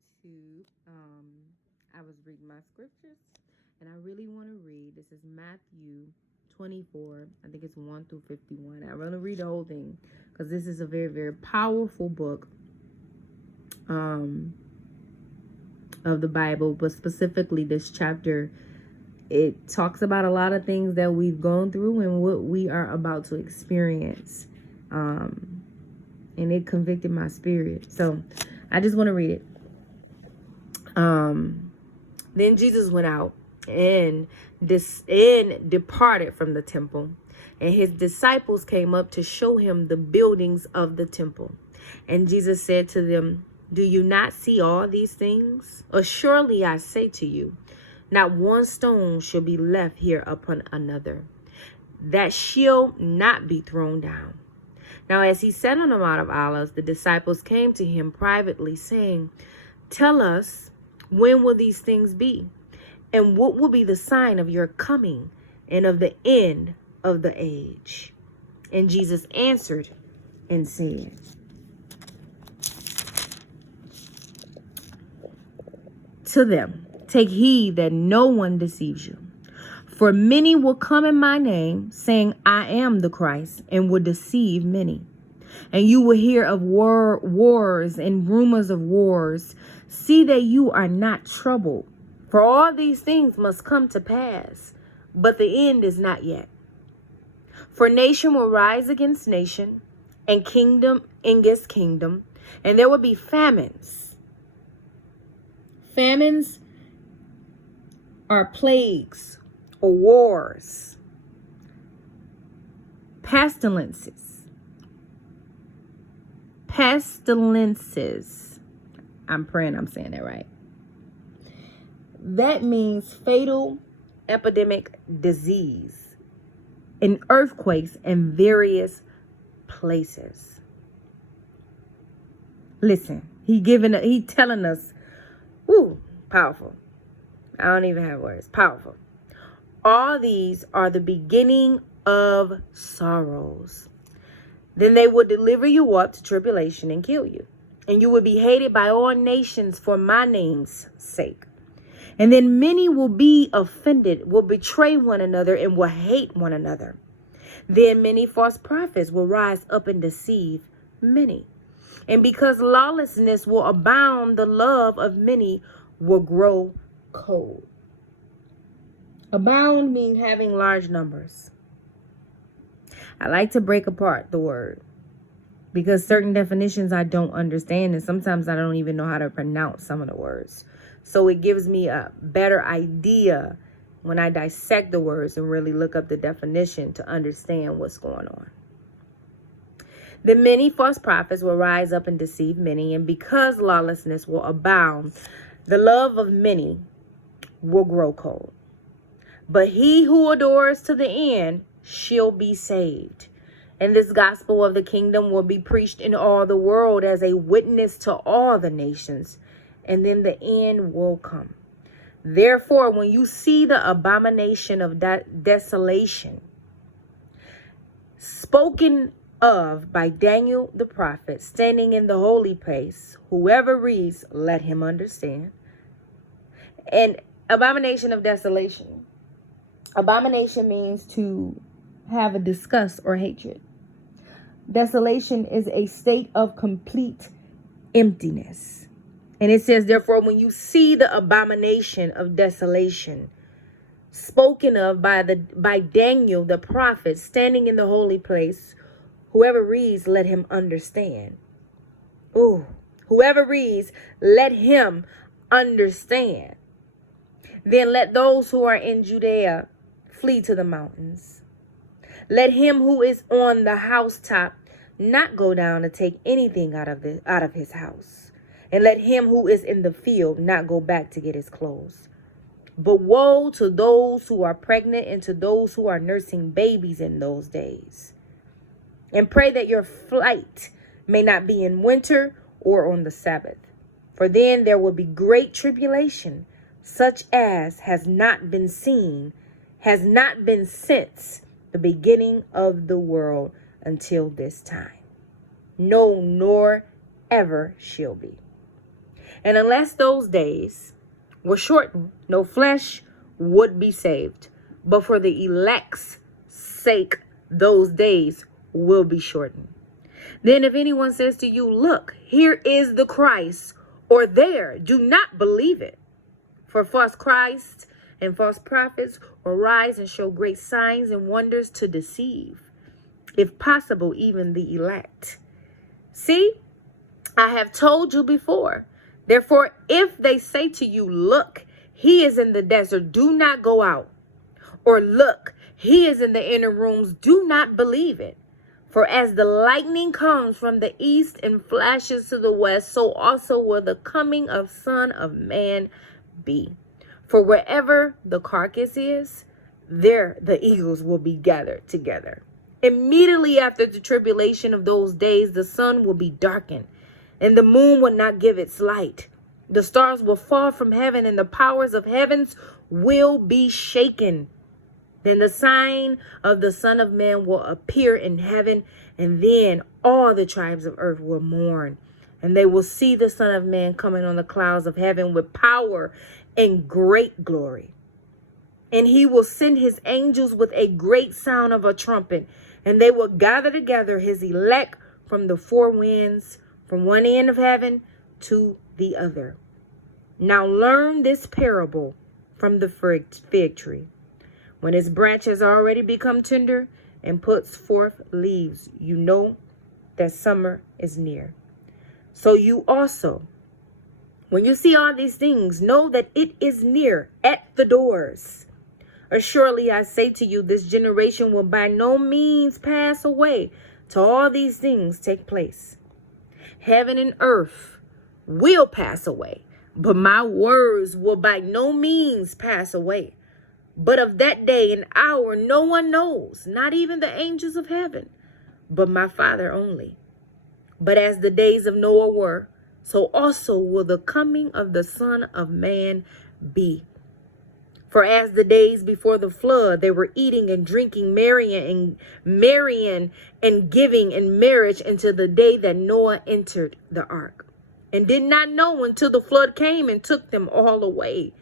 YouTube. I was reading my scriptures, and I really want to read. This is Matthew 24. I think it's 1 through 51. I want to read the whole thing because this is a very, very powerful book of the Bible, but specifically this chapter. It talks about a lot of things that we've gone through and what we are about to experience. And it convicted my spirit. So I just want to read it. Then Jesus went out and departed from the temple. And his disciples came up to show him the buildings of the temple. And Jesus said to them, "Do you not see all these things? Surely I say to you, not one stone shall be left here upon another, that shall not be thrown down." Now, as he sat on the Mount of Olives, the disciples came to him privately, saying, "Tell us, when will these things be? And what will be the sign of your coming and of the end of the age?" And Jesus answered and said, to them, "Take heed that no one deceives you. For many will come in my name, saying, 'I am the Christ,' and will deceive many. And you will hear of wars and rumors of wars. See that you are not troubled. For all these things must come to pass, but the end is not yet. For nation will rise against nation, and kingdom against kingdom, and there will be famines. Famines are plagues or wars, pestilences. I'm praying I'm saying that right. That means fatal epidemic disease and earthquakes in various places. Listen, he telling us, powerful. I don't even have words. Powerful. All these are the beginning of sorrows. Then they will deliver you up to tribulation and kill you. And you will be hated by all nations for my name's sake. And then many will be offended, will betray one another, and will hate one another. Then many false prophets will rise up and deceive many. And because lawlessness will abound, the love of many will grow cold. Abound means having large numbers. I like to break apart the word because certain definitions I don't understand, and sometimes I don't even know how to pronounce some of the words. So it gives me a better idea when I dissect the words and really look up the definition to understand what's going on. The many false prophets will rise up and deceive many, and because lawlessness will abound, the love of many will grow cold. But he who adores to the end shall be saved. And this gospel of the kingdom will be preached in all the world as a witness to all the nations, and then the end will come. Therefore, when you see the abomination of desolation spoken of by Daniel the prophet standing in the holy place, whoever reads, let him understand. And abomination of desolation. Abomination means to have a disgust or hatred. Desolation is a state of complete emptiness. And it says, therefore, when you see the abomination of desolation spoken of by Daniel the prophet standing in the holy place, whoever reads, let him understand. Whoever reads, let him understand. Then let those who are in Judea flee to the mountains. Let him who is on the housetop not go down to take anything out of his house. And let him who is in the field not go back to get his clothes. But woe to those who are pregnant and to those who are nursing babies in those days. And pray that your flight may not be in winter or on the Sabbath. For then there will be great tribulation, such as has not been since the beginning of the world until this time. No, nor ever shall be. And unless those days were shortened, no flesh would be saved. But for the elect's sake, those days will be shortened. Then if anyone says to you, look, here is the Christ, or there, do not believe it. For false Christs and false prophets will rise and show great signs and wonders to deceive, if possible, even the elect. See, I have told you before. Therefore, if they say to you, look, he is in the desert, do not go out. Or look, he is in the inner rooms, do not believe it. For as the lightning comes from the east and flashes to the west, so also will the coming of Son of Man be. For wherever the carcass is, there the eagles will be gathered together. Immediately after the tribulation of those days, the sun will be darkened, and the moon will not give its light. The stars will fall from heaven, and the powers of heavens will be shaken. Then the sign of the Son of Man will appear in heaven, and then all the tribes of earth will mourn. And they will see the Son of Man coming on the clouds of heaven with power and great glory. And he will send his angels with a great sound of a trumpet, and they will gather together his elect from the four winds, from one end of heaven to the other. Now learn this parable from the fig tree. When its branch has already become tender and puts forth leaves, you know that summer is near. So you also, when you see all these things, know that it is near at the doors. Assuredly, I say to you, this generation will by no means pass away till all these things take place. Heaven and earth will pass away, but my words will by no means pass away. But of that day and hour no one knows, not even the angels of heaven, but my Father only. But as the days of Noah were, so also will the coming of the Son of Man be. For as the days before the flood, they were eating and drinking, marrying and giving in marriage until the day that Noah entered the ark, and did not know until the flood came and took them all away.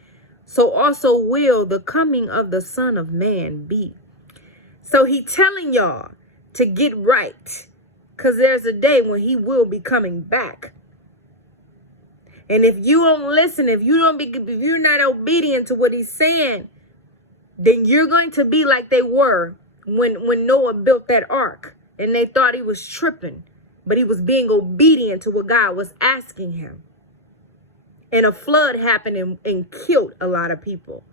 So also will the coming of the Son of Man be. So he telling y'all to get right, because there's a day when he will be coming back. And if you don't listen, if you're not obedient to what he's saying, then you're going to be like they were when Noah built that ark, and they thought he was tripping, but he was being obedient to what God was asking him. And a flood happened and killed a lot of people.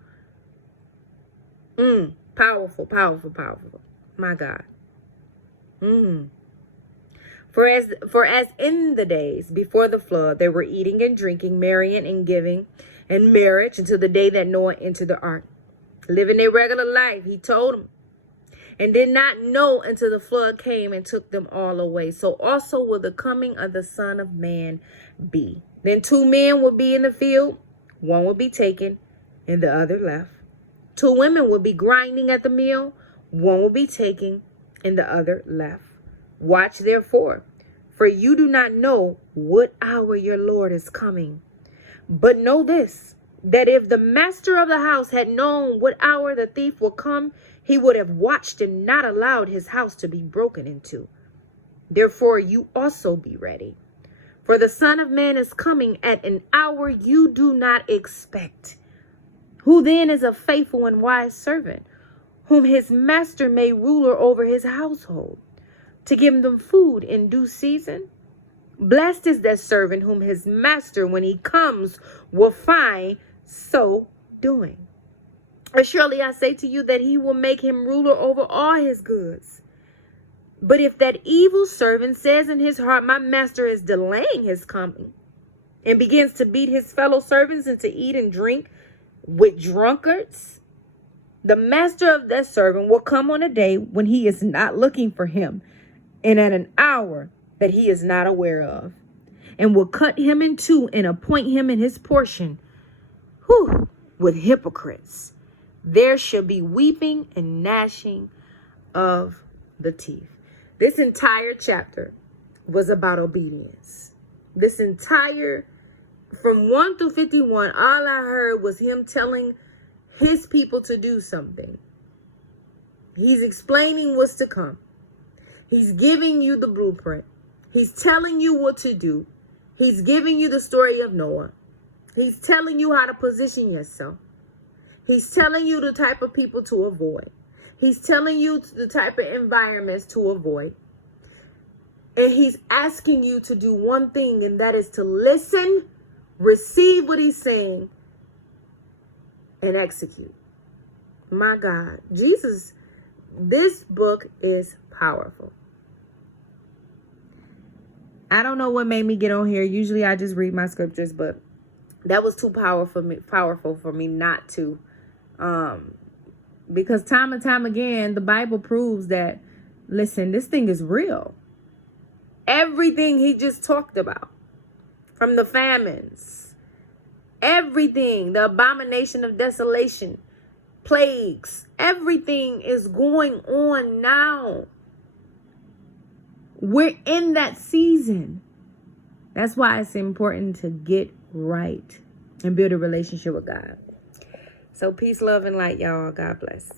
Powerful, powerful, powerful. My God. For as in the days before the flood, they were eating and drinking, marrying and giving in marriage until the day that Noah entered the ark, living a regular life, he told them, and did not know until the flood came and took them all away. So also will the coming of the Son of Man be. Then 2 men will be in the field, one will be taken and the other left. 2 women will be grinding at the mill, one will be taken and the other left. Watch therefore, for you do not know what hour your Lord is coming. But know this, that if the master of the house had known what hour the thief will come, he would have watched and not allowed his house to be broken into. Therefore you also be ready. For the Son of Man is coming at an hour you do not expect. Who then is a faithful and wise servant, whom his master made ruler over his household, to give them food in due season? Blessed is that servant whom his master, when he comes, will find so doing. Surely I say to you that he will make him ruler over all his goods. But if that evil servant says in his heart, my master is delaying his coming, and begins to beat his fellow servants and to eat and drink with drunkards, the master of that servant will come on a day when he is not looking for him, and at an hour that he is not aware of, and will cut him in two and appoint him in his portion. With hypocrites, there shall be weeping and gnashing of the teeth. This entire chapter was about obedience. This entire from 1 through 51, all I heard was him telling his people to do something. He's explaining what's to come. He's giving you the blueprint. He's telling you what to do. He's giving you the story of Noah. He's telling you how to position yourself. He's telling you the type of people to avoid. He's telling you the type of environments to avoid. And he's asking you to do one thing, and that is to listen, receive what he's saying, and execute. My God, Jesus, this book is powerful. I don't know what made me get on here. Usually I just read my scriptures, but that was too powerful for me not to. Because time and time again, the Bible proves that, listen, this thing is real. Everything he just talked about, from the famines, everything, the abomination of desolation, plagues, everything is going on now. We're in that season. That's why it's important to get right and build a relationship with God. So peace, love, and light, y'all. God bless.